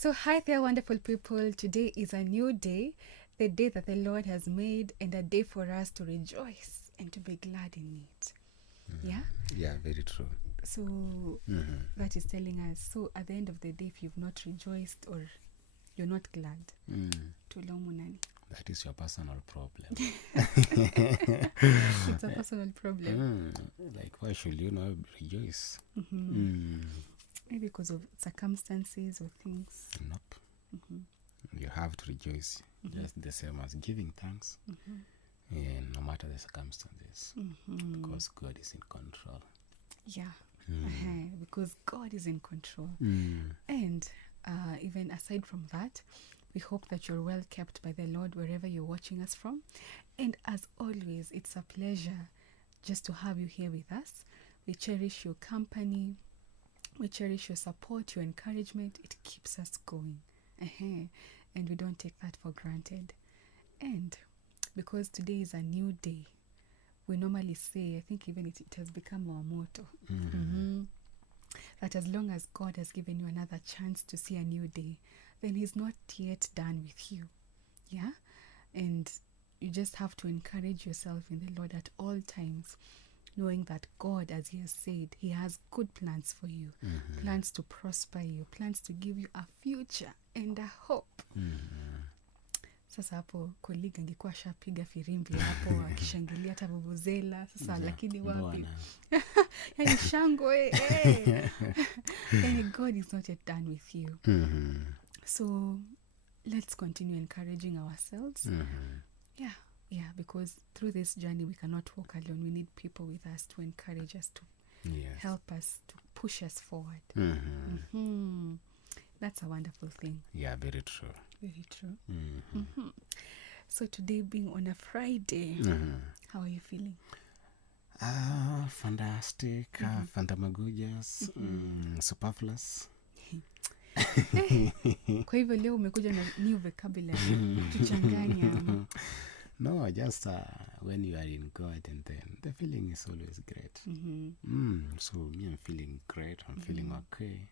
So, hi there, wonderful people. Today is a new day, the day that the Lord has made, and a day for us to rejoice and to be glad in it. Yeah? Yeah, very true. So, that is telling us. So, at the end of the day, if you've not rejoiced or you're not glad, tulaumu nani? That is your personal problem. It's a personal problem. Like, why should you not rejoice? Maybe because of circumstances or things. Nope. You have to rejoice, just the same as giving thanks, and no matter the circumstances, because God is in control. Yeah, because God is in control. And even aside from that, we hope that you're well kept by the Lord wherever you're watching us from. And as always, it's a pleasure just to have you here with us. We cherish your company. We cherish your support, your encouragement. It keeps us going. And we don't take that for granted. And because today is a new day, we normally say, I think even it has become our motto, that as long as God has given you another chance to see a new day, then He's not yet done with you. Yeah? And you just have to encourage yourself in the Lord at all times, knowing that God, as He has said, He has good plans for you, plans to prosper you, plans to give you a future and a hope. Sasa hapo colleague angekuwa shapiga firimbi hapo akishangilia hata vuvuzela sasa, lakini wapi? Yani shangwe. Yani God is not yet done with you. So let's continue encouraging ourselves. Yeah, because through this journey we cannot walk alone. We need people with us to encourage us, to help us, to push us forward. That's a wonderful thing. Yeah, very true. Very true. So today being on a Friday, how are you feeling? Fantastic. Fantamagujas. Superfluous. Kwa hivyo leo umekuja na new vocabulary tuchanganya. No, just when you are in God, and then the feeling is always great. So me, I'm feeling great. I'm feeling okay.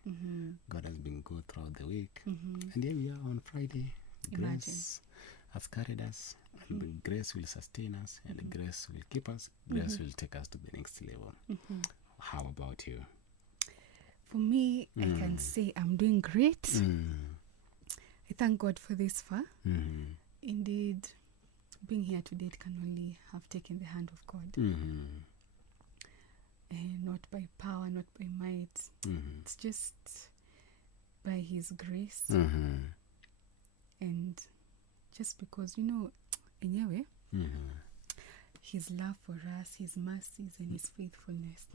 God has been good throughout the week. And here we are on Friday. Grace has carried us. And grace will sustain us. And grace will keep us. Grace will take us to the next level. How about you? For me, I can say I'm doing great. I thank God for this far. Indeed, being here today, it can only have taken the hand of God. Not by power, not by might. It's just by His grace. And just because, anyway, His love for us, His mercies and His faithfulness.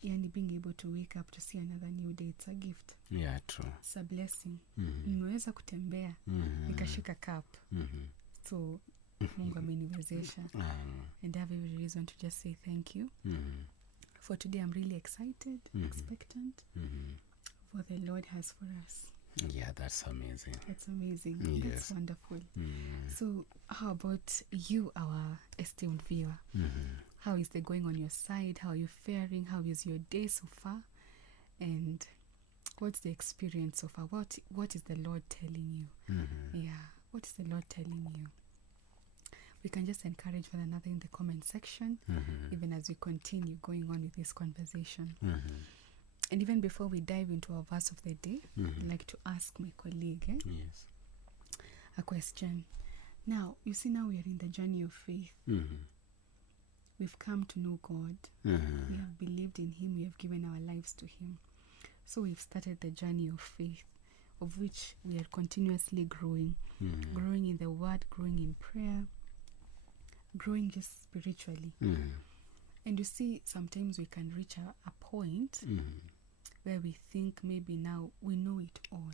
Yani being able to wake up to see another new day, it's a gift. Yeah, true. It's a blessing. Nimeweza kutembea, nikashika cup. So, Mungu ameniwezesha. And I have every reason to just say thank you. For today, I'm really excited, expectant for the Lord has for us. Yeah, that's amazing. That's amazing. Yes. That's wonderful. So, how about you, our esteemed viewer? How is the going on your side? How are you faring? How is your day so far? And what's the experience so far? What is the Lord telling you? Yeah, what is the Lord telling you? We can just encourage one another in the comment section, even as we continue going on with this conversation. And even before we dive into our verse of the day, I'd like to ask my colleague a question. Now, you see, now we are in the journey of faith. We've come to know God. We have believed in Him. We have given our lives to Him. So we've started the journey of faith, of which we are continuously growing. Growing in the Word, growing in prayer, growing just spiritually. And you see, sometimes we can reach a point where we think maybe now we know it all.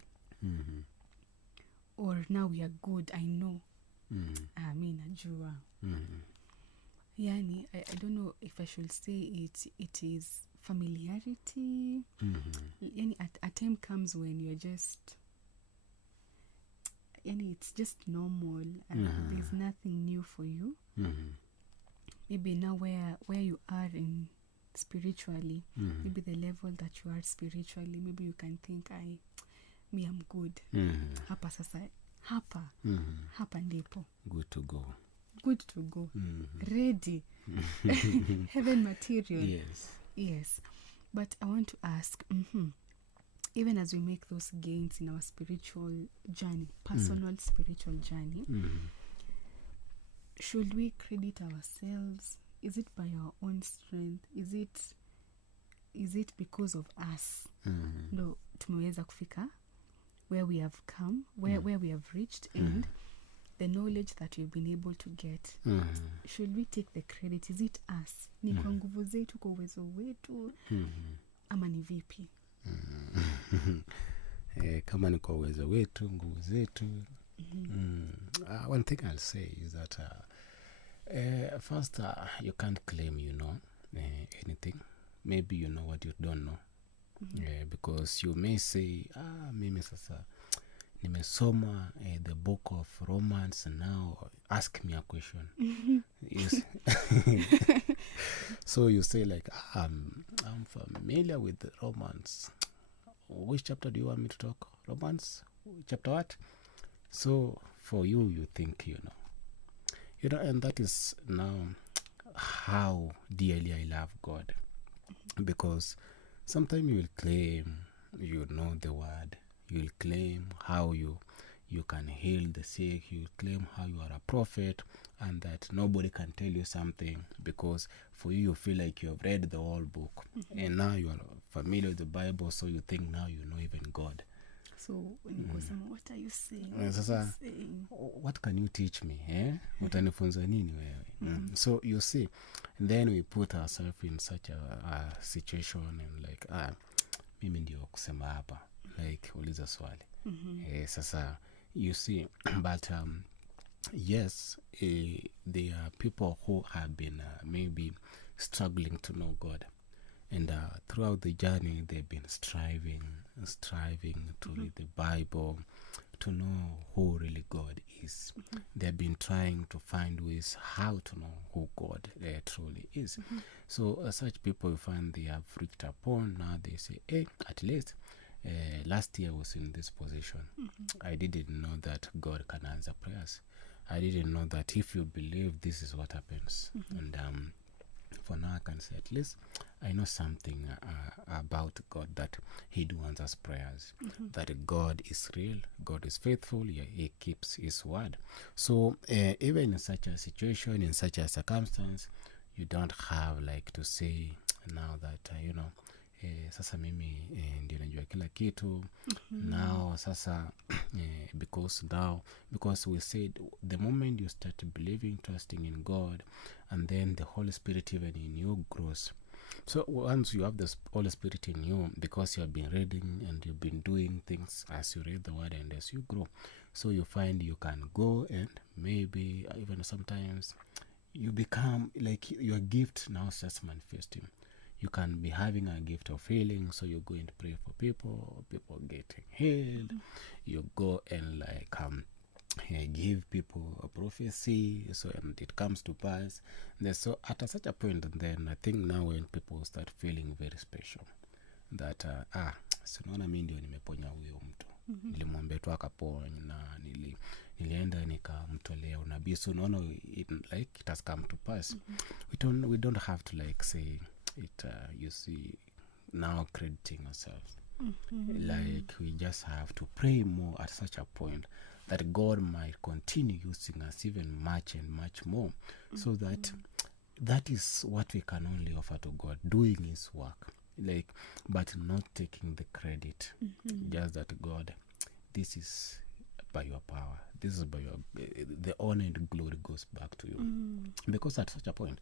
Or now we are good, I know. Najua. Yani, I don't know if I should say it is familiarity. Yani, a time comes when you're just, yani, it's just normal and there's nothing new for you. Maybe now where you are in spiritually, maybe the level that you are spiritually, maybe you can think me I'm good. Hapa sasa, hapa ndipo. Good to go. Ready. Heaven material. Yes. But I want to ask, even as we make those gains in our spiritual journey, personal spiritual journey, should we credit ourselves? Is it by our own strength? Is it because of us? No, tumeweza kufika where we have come, where we have reached, and the knowledge that we've been able to get. Should we take the credit? Is it us? Ni kwa nguvu zetu, kwa uwezo wetu, ama ni vipi? Kama ni kwa uwezo wetu, nguvu zetu, one thing I'll say is that first, you can't claim you know anything. Maybe you know what you don't know. Because you may say, mimi sasa nimesoma the book of Romans, now ask me a question. Yes. So you say like, I'm familiar with the Romans. Which chapter do you want me to talk? Romans? Chapter what? So for you think you know, and that is now how dearly I love God. Because sometimes you will claim you know the word, you will claim how you can heal the sick, you will claim how you are a prophet, and that nobody can tell you something, because for you feel like you have read the whole book, and now you are familiar with the Bible, so you think now you know even God. So what are you saying? Sasa, what can you teach me? Utanifunza nini wewe? So you see, then we put ourselves in such a situation and like, mimi ndio kusema hapa, like uliza swali. Sasa you see, but yes, there are people who have been maybe struggling to know God, and throughout the journey they've been striving to read the Bible, to know who really God is. They've been trying to find ways how to know who God truly is. So such people, you find they have reached a point, now they say, hey, at least last year I was in this position. I didn't know that God can answer prayers. I didn't know that if you believe, this is what happens. And for now I can say at least I know something about God, that he do answers prayers, that God is real, God is faithful, he keeps his word. So even in such a situation, in such a circumstance, you don't have like to say now that sasa mimi ndio najua kila kitu. Now sasa because we said the moment you start believing, trusting in God, and then the Holy Spirit even in you grows. So once you have the Holy Spirit in you, because you have been reading and you've been doing things as you read the word and as you grow, so you find you can go, and maybe even sometimes you become like your gift now starts manifesting. You can be having a gift of healing, so you go and pray for people getting healed. You go and like give people a prophecy, so and it comes to pass. And so at such a point, then I think now when people start feeling very special, that sinaona mimi ndio nimeponya huyo mtu, nilimwambia tu akaponya, na nilienda nikamtolea unabii, so unaona it has come to pass. We don't have to like say it, you see, now crediting ourselves. Like we just have to pray more at such a point that God might continue using us even much and much more, so that is what we can only offer to God, doing his work, like, but not taking the credit. Just that God, this is by your power, this is by your the honor and glory goes back to you. Because at such a point,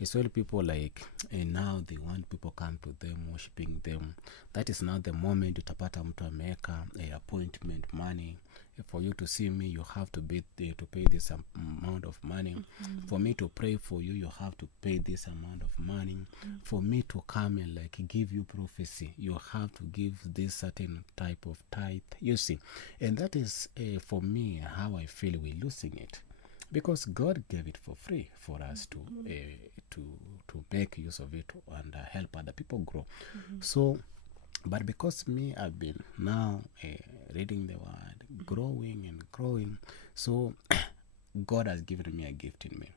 it's all people like, and now they want people come to them, worshiping them. That is now the moment utapata mtu ameweka appointment money. For you to see me, you have to pay this amount of money. For me to pray for you, you have to pay this amount of money. For me to come and like give you prophecy, you have to give this certain type of tithe. You see, and that is for me how I feel we're losing it, because God gave it for free for us to make use of it and help other people grow. So. But because me, I've been now reading the word, growing and growing. So God has given me a gift in me.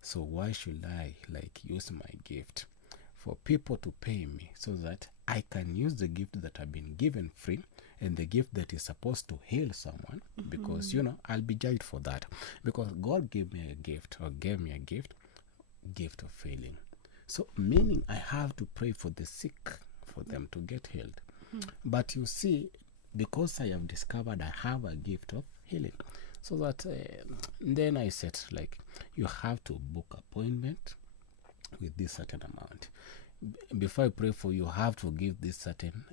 So why should I use my gift for people to pay me so that I can use the gift that I've been given free, and the gift that is supposed to heal someone, because I'll be judged for that, because God gave me a gift of healing. So meaning I have to pray for the sick, for them to get healed. But you see, because I have discovered I have a gift of healing, so that then I said, you have to book appointment with this certain amount. Before I pray for you, have to give this certain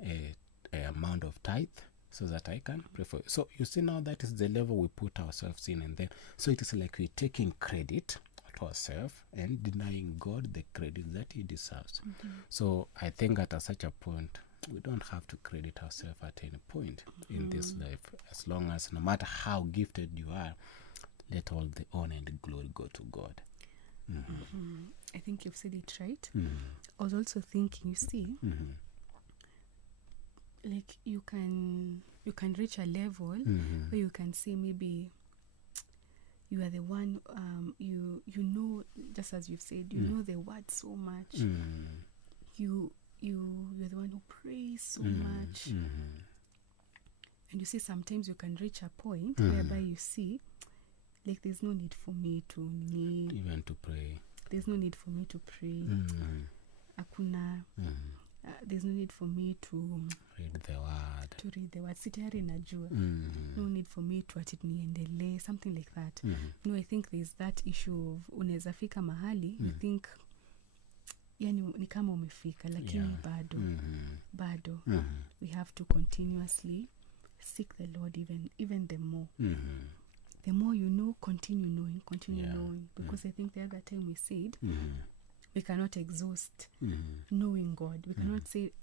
amount of tithe, so that I can pray for you. So you see, now that is the level we put ourselves in, and then so it is like we're taking credit to ourselves and denying God the credit that he deserves. So I think at such a point, we don't have to credit ourselves at any point in this life, as long as, no matter how gifted you are, let all the honor and glory go to God. I think you've said it right. I was also thinking, you see, like you can reach a level where you can say, maybe you are the one, you know, just as you've said, you know the word so much. You're the one who prays so much. And you see, sometimes you can reach a point whereby you see, like, there's no need for me to even to pray. There's no need for me to pray. Akuna. There's no need for me to read the word. Sitari najua. No need for me to niendelee, something like that. I think there's that issue of unaweza fika mahali you think yani ni kama umefika, lakini bado we have to continuously seek the Lord, even the more. The more you know, continue knowing, because I think the other time we said we cannot exhaust knowing God. We cannot say,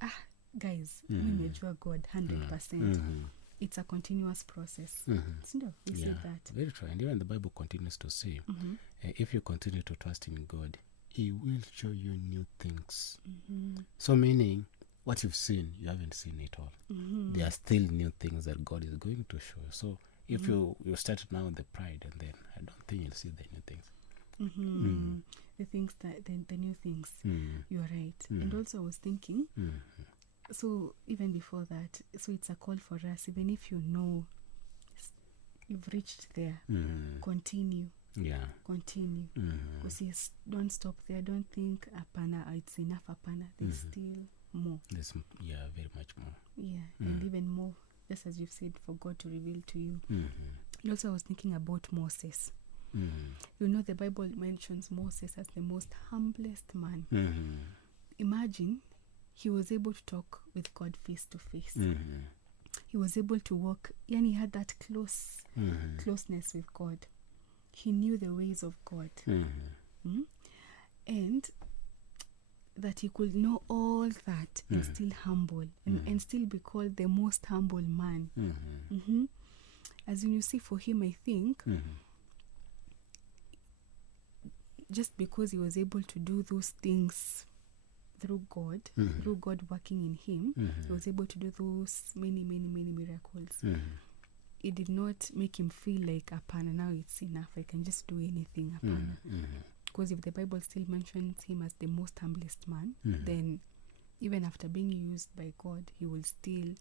guys, nimejua God 100%. It's a continuous process. We say that. Very true. And even the Bible continues to say, if you continue to trust in God, he will show you new things. So meaning, what you've seen, you haven't seen it all. There are still new things that God is going to show you. So if you start now with the pride, and then I don't think you'll see the new things. The things that the new things. You're right. And also I was thinking, so even before that, so it's a call for us, even if you know you've reached there, continue. Continue. Because yes, don't stop there. Don't think apana, it's enough apana. There's still more. There's very much more. And even more, just as you've said, for God to reveal to you. And also I was thinking about Moses. The Bible mentions Moses as the most humblest man. Imagine, he was able to talk with God face to face. He was able to walk, and he had that closeness with God. He knew the ways of God. And that he could know all that and still humble, and still be called the most humble man. As you see, for him, I think, just because he was able to do those things through God, through God working in him, he was able to do those many miracles. It did not make him feel like, apana, now it's enough, I can just do anything, apana. Because if the Bible still mentions him as the most humblest man, then even after being used by God, he will still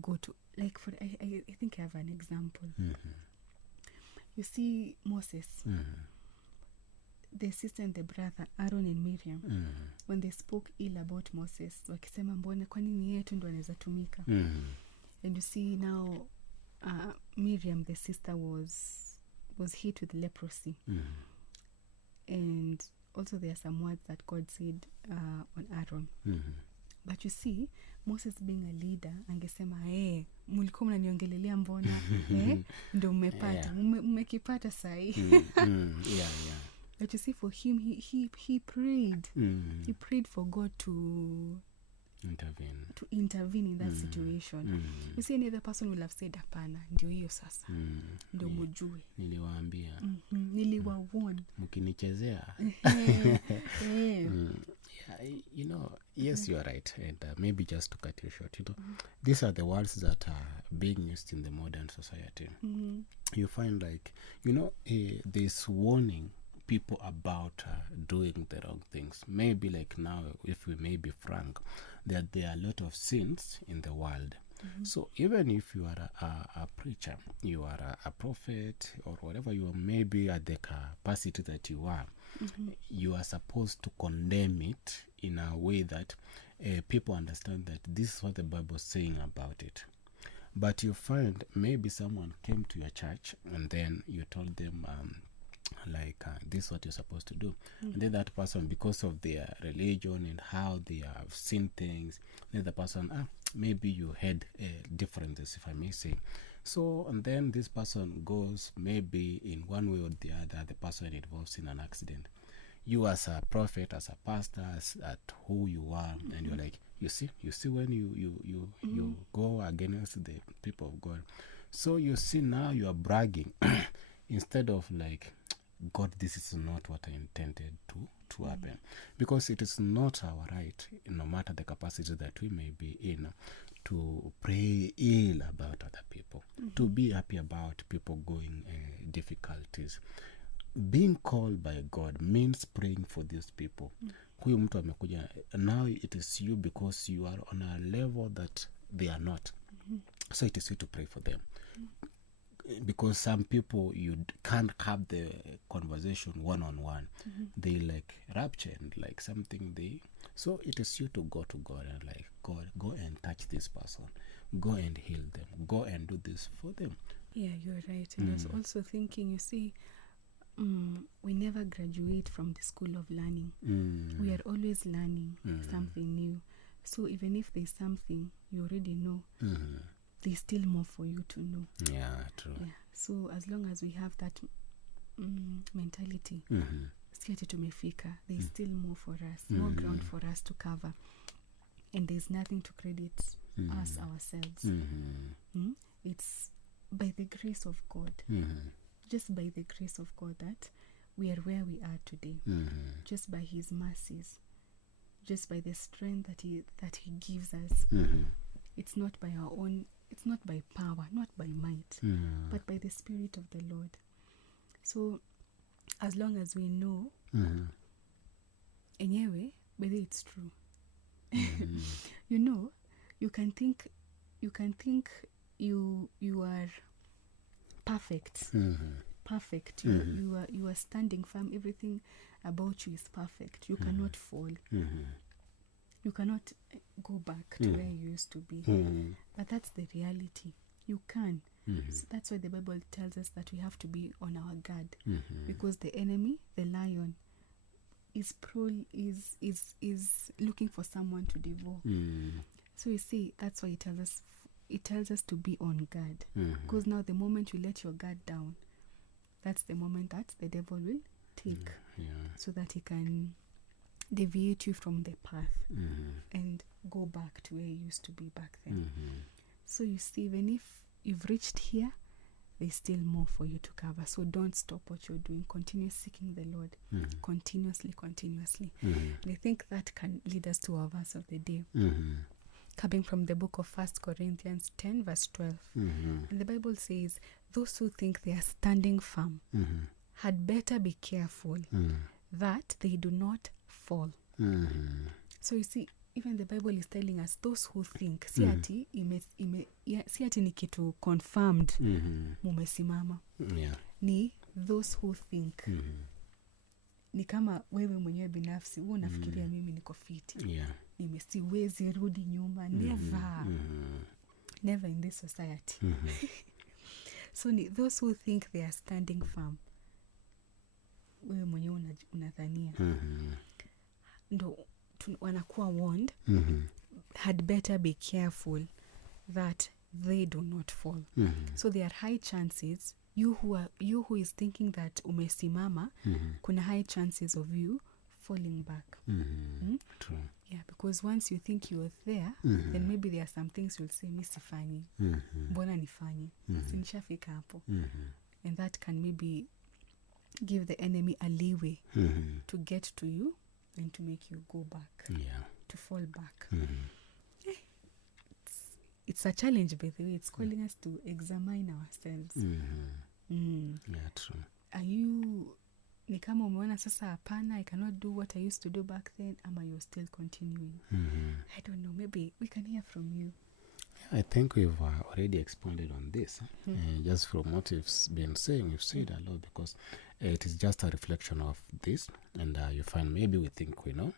go to, like, for I think I have an example. You see, Moses, the sister and the brother, Aaron and Miriam, when they spoke ill about Moses, wakisema mbona kwa nini yeye tu ndo anaweza tumika. And you see now, Miriam, the sister, was hit with leprosy. And also there are some words that God said on Aaron. But you see, Moses being a leader, angesema, mulikuwa mnaniongelelea mbona, ndo mmepata, mmekipata sahi. But you see, for him, he prayed. He prayed for God to intervene in that situation. You see, any other person will have said, hapana, ndio hiyo sasa. Ndio mujue. Niliwaambia. Niliwawarn. Mkinichezea. Yes, you're right. And maybe just to cut you short, these are the words that are being used in the modern society. You find like, this warning people about doing the wrong things. Maybe like now, if we may be frank, that there are a lot of sins in the world. So even if you are a preacher, you are a prophet, or whatever you are, maybe at the capacity that you are, you are supposed to condemn it in a way that people understand that this is what the Bible is saying about it. But you find maybe someone came to your church and then you told them, this is what you're supposed to do. And then that person, because of their religion and how they have seen things, then the person, maybe you had differences, if I may say. So, and then this person goes, maybe in one way or the other, the person involves in an accident. You as a prophet, as a pastor, at who you are, and you're like, you see when you go against the people of God. So you see now you are bragging instead of like, God, this is not what I intended to happen. Because it is not our right, no matter the capacity that we may be in, to pray ill about other people, to be happy about people going difficulties. Being called by God means praying for these people. Huyu mtu amekuja, now it is you because you are on a level that they are not. So it is you to pray for them. Because some people you can't have the conversation one-on-one. They like rapture and like something so it is you to go to God and like, God, go and touch this person, go and heal them, go and do this for them. Yeah, you're right. And I was also thinking, you see, we never graduate from the school of learning. We are always learning something new. So even if there's something you already know, there's still more for you to know. Yeah, true. Yeah. So as long as we have that mentality, siati tumefika, there's still more for us, more ground for us to cover. And there's nothing to credit us ourselves. It's by the grace of God. Just by the grace of God that we are where we are today. Just by his mercies. Just by the strength that he gives us. It's not by our own, it's not by power, not by might, but by the Spirit of the Lord. So as long as we know, anyway, whether it's true. You can think you are perfect. Perfect. You are standing firm. Everything about you is perfect. You cannot fall. You cannot go back to where you used to be. But that's the reality. You can. So that's why the Bible tells us that we have to be on our guard. Because the enemy, the lion, is looking for someone to devour. So you see, that's why it tells us to be on guard. Because now the moment you let your guard down, that's the moment that the devil will take. So that he can deviate you from the path and go back to where you used to be back then. So you see, even if you've reached here, there's still more for you to cover. So don't stop what you're doing. Continue seeking the Lord continuously. And I think that can lead us to our verse of the day, coming from the book of 1 Corinthians 10 verse 12. And the Bible says, those who think they are standing firm had better be careful that they do not fall. So you see, even the Bible is telling us those who think, si ati ni kitu confirmed mumesimama. Ni those who think. Ni kama wewe mwenyewe binafsi wewe unafikiria mimi niko fiti. Siwezi rudi nyuma. Never in this society. So ni those who think they are standing firm. Wewe mwenyewe unadhania. Ndo wanakuwa warned, had better be careful that they do not fall. So there are high chances, you who is thinking that umesimama, kuna high chances of you falling back. True. Yeah, because once you think you are there, then maybe there are some things you'll say, mi sifanyi. Mbona nifanye? Sinishafika hapo. And that can maybe give the enemy a leeway to get to you than to make you go back, to fall back. It's a challenge, by the way. It's calling us to examine ourselves. Yeah, true. Are you, ni kama umeona sasa hapana, I cannot do what I used to do back then, ama you're still continuing? I don't know, maybe we can hear from you. I think we've already expounded on this. Just from what we've been saying, we've said a lot, because it is just a reflection of this, and you find maybe we think we know,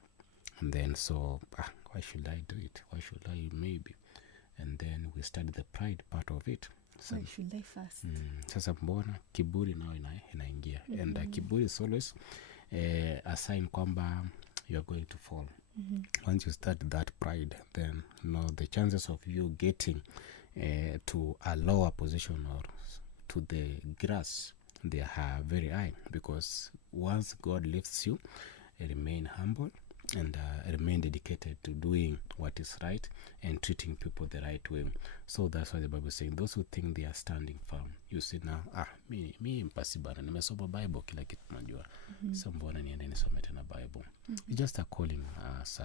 and then so why should I do it? Why should I maybe? And then we study the pride part of it. Why should I fast? Sasa mbona kiburi nao inaingia. And kiburi is always a sign kwamba you're going to fall. Once you start that pride, then the chances of you getting to a lower position or to the grass, they are very high, because once God lifts you, remain humble and remain dedicated to doing what is right and treating people the right way. So that's why the Bible is saying, those who think they are standing firm, you see now, mi mpasi bana, nimesoma Bible kila kitu najua. So mbona niende nisome tena Bible? It's just a calling us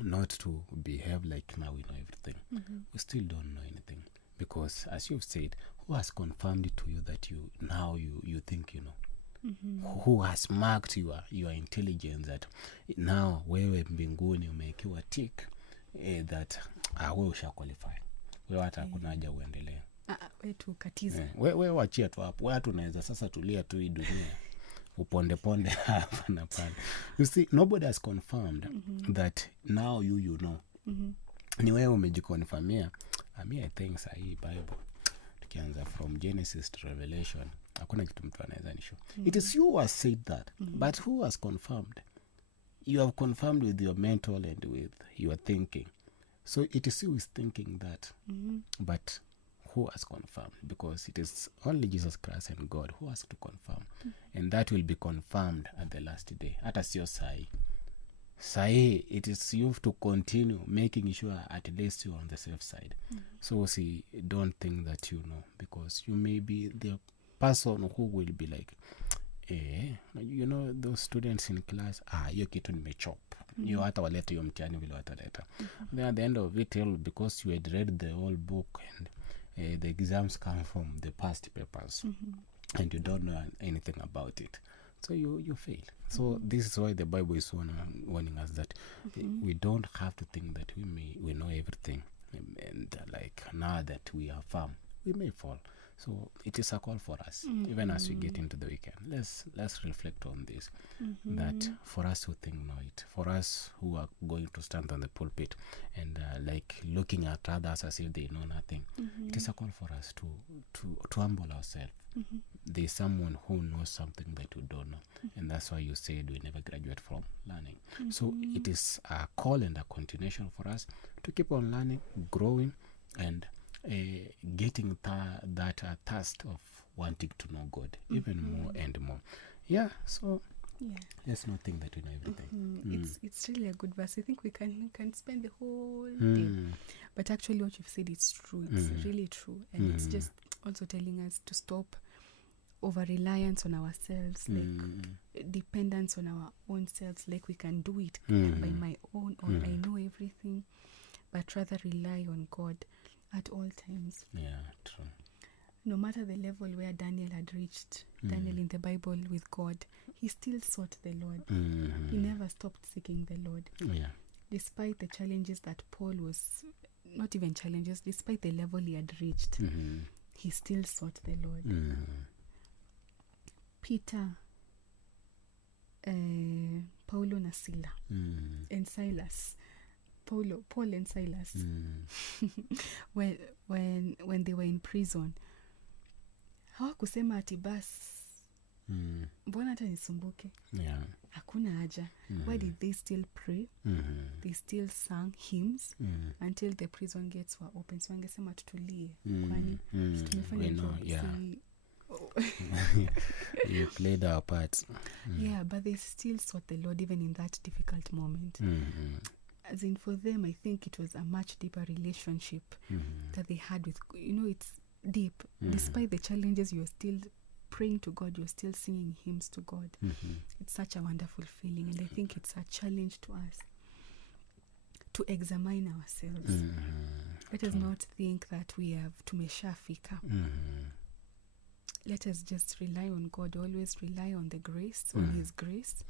not to behave like now we know everything. We still don't know anything, because as you've said, who has confirmed it to you that you think you know? Who has marked your intelligence that now wewe mbinguni umekiwa tick that wewe usha qualify, wewe hata hakuna haja uendelee, wewe tu katiza, wewe wachia tu hapo, wewe tunaweza sasa tulia tu hii dunia uponde hapa na pale. You see, nobody has confirmed that now you know. Ni wewe umejikonfirmia. I think sahi Bible tukianza from Genesis to Revelation hakuna kitu mtu anaweza nisho. It is you who has said that, but who has confirmed? You have confirmed with your mental and with your thinking. So it is you who is thinking that, but who has confirmed? Because it is only Jesus Christ and God who has to confirm, and that will be confirmed at the last day. Hata sio sahi, it is you to continue making sure at least you're on the safe side. So see, don't think that you know, because you may be the person who will be like, you know, those students in class, hiyo kitu nimechop. You hata waleta hiyo mtihani vile wataleta. Then at the end of it all, because you had read the whole book and the exams come from the past papers, and you don't know anything about it, so you fail. So this is why the Bible is warning us that we don't have to think that we know everything, and like now that we are firm, we may fall. So it is a call for us, even as we get into the weekend. Let's reflect on this, that for us who think know it, for us who are going to stand on the pulpit and like looking at others as if they know nothing, it is a call for us to humble ourselves. There is someone who knows something that we don't know, and that's why you said we never graduate from learning. So it is a call and a continuation for us to keep on learning, growing, and getting that thirst of wanting to know God even more and more. So let's not think that we know everything. It's really a good verse. I think we can spend the whole day, but actually what you've said is true. It's really true, and it's just also telling us to stop over reliance on ourselves, like dependence on our own selves, like we can do it by my own, or I know everything, but rather rely on God at all times. True. No matter the level where Daniel had reached, Daniel in the Bible with God, he still sought the Lord. He never stopped seeking the Lord. Despite the challenges that Paul was, not even challenges, despite the level he had reached, he still sought the Lord. Peter, Paulo na Sila, and Silas. Paul and Silas, when they were in prison, hawakusema ati bas mbona hata nisumbuke, hakuna haja. Why did they still pray? They still sang hymns until the prison gates were open. So wangesema tutulie, kwani tumefanya hivyo. You played our part. But they still sought the Lord even in that difficult moment. As in, for them, I think it was a much deeper relationship that they had with, it's deep. Despite the challenges, you're still praying to God, you're still singing hymns to God. It's such a wonderful feeling, and I think it's a challenge to us to examine ourselves. Let us not think that we have tumeshafika. Let us just rely on God, always rely on the grace, on his grace,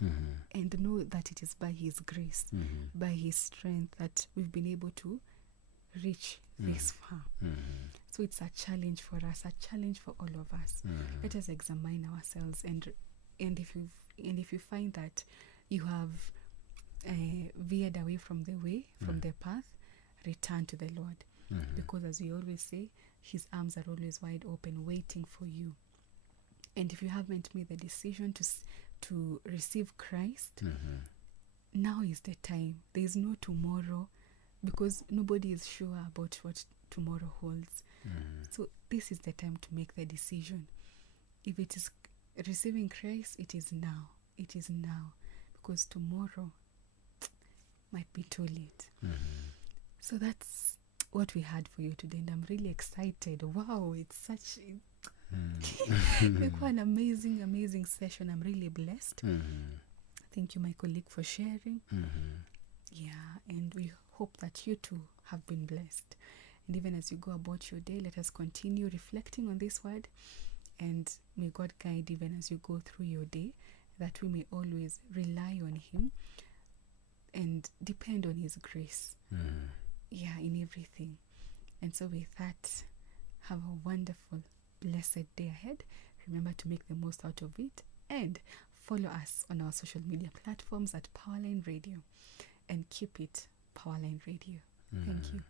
and know that it is by his grace, by his strength, that we've been able to reach this far. So it's a challenge for us, a challenge for all of us. Let us examine ourselves, and if you find that you have veered away from the way, from the path, return to the Lord, because as we always say, his arms are always wide open, waiting for you. And if you haven't made the decision to receive Christ, now is the time. There is no tomorrow, because nobody is sure about what tomorrow holds. So this is the time to make the decision. If it is receiving Christ, it is now. It is now, because tomorrow might be too late. So that's what we had for you today, and I'm really excited. Wow, it's such an amazing session. I'm really blessed. Thank you, my colleague, for sharing. Yeah, and we hope that you too have been blessed. And even as you go about your day, let us continue reflecting on this word, and may God guide even as you go through your day, that we may always rely on him and depend on his grace. Yeah, in everything. And so with that, have a wonderful, blessed day ahead. Remember to make the most out of it, and follow us on our social media platforms at Powerline Radio, and keep it Powerline Radio. Thank you.